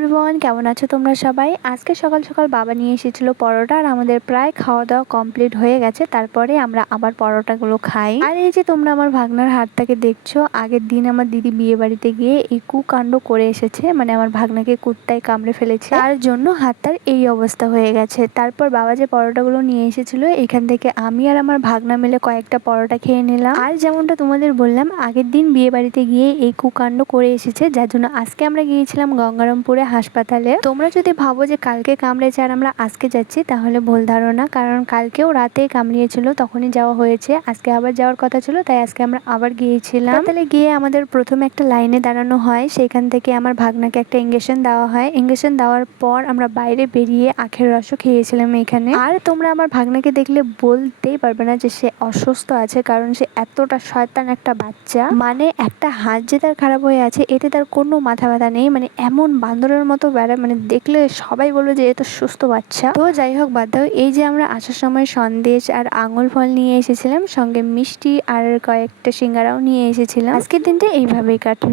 Everyone, কেমন আছো তোমরা সবাই? আজকে সকাল সকাল বাবা নিয়ে এসেছিল পরোটা, আর আমাদের প্রায় খাওয়া দাওয়া কমপ্লিট হয়ে গেছে। তারপরে আমরা আবার পরোটাগুলো খাই। আর এই যে তোমরা আমার ভাগনার হাতটাকে দেখছো, আগের দিন আমার দিদি বিয়ে বাড়িতে গিয়ে এই কুকাণ্ড করে এসেছে, মানে আমার ভাগনাকে কুত্তায় কামড়ে ফেলেছে, তার জন্য হাতটার এই অবস্থা হয়ে গেছে। তারপর বাবা যে পরোটাগুলো নিয়ে এসেছিল, এখান থেকে আমি আর আমার ভাগনা মিলে কয়েকটা পরোটা খেয়ে নিলাম। আর যেমনটা তোমাদের বললাম, আগের দিন বিয়ে বাড়িতে গিয়ে এই কুকাণ্ড করে এসেছে, যার জন্য আজকে আমরা গিয়েছিলাম গঙ্গারামপুরে হাসপাতালে। তোমরা যদি ভাবো যে কালকে কামড়েছে আর আমরা আজকে যাচ্ছি, তাহলে ভুল ধারণা, কারণ কালকেও রাতে কামড়িয়েছিল, তখনই যাওয়া হয়েছে। আজকে আবার যাওয়ার কথা ছিল, তাই আজকে আমরা আবার গিয়েছিলাম। হাসপাতালে গিয়ে আমাদের প্রথমে একটা লাইনে দাঁড়ানো হয়, সেখান থেকে আমার ভাগনাকে একটা ইঞ্জেকশন দেওয়া হয়। ইঞ্জেকশন দেওয়ার পর আমরা বাইরে বেরিয়ে আখের রসও খেয়েছিলাম এখানে। আর তোমরা আমার ভাগনাকে দেখলে বলতেই পারবে না যে সে অসুস্থ আছে, কারণ সে এতটা শয়তান একটা বাচ্চা। মানে একটা হাত যে তার খারাপ হয়ে আছে, এতে তার কোনো মাথা ব্যথা নেই, মানে এমন বান্দরের মতো বেড়ায়, মানে দেখলে সবাই বলবে যে এ তো সুস্থ বাচ্চা। তো যাই হোক, বাদ দাও। এই যে আমরা আসার সময় সন্দেশ আর আঙুল ফল নিয়ে এসেছিলাম, সঙ্গে মিষ্টি আর কয়েকটা সিঙ্গারাও নিয়ে এসেছিলাম। আজকের দিনটা এইভাবেই কাটলো।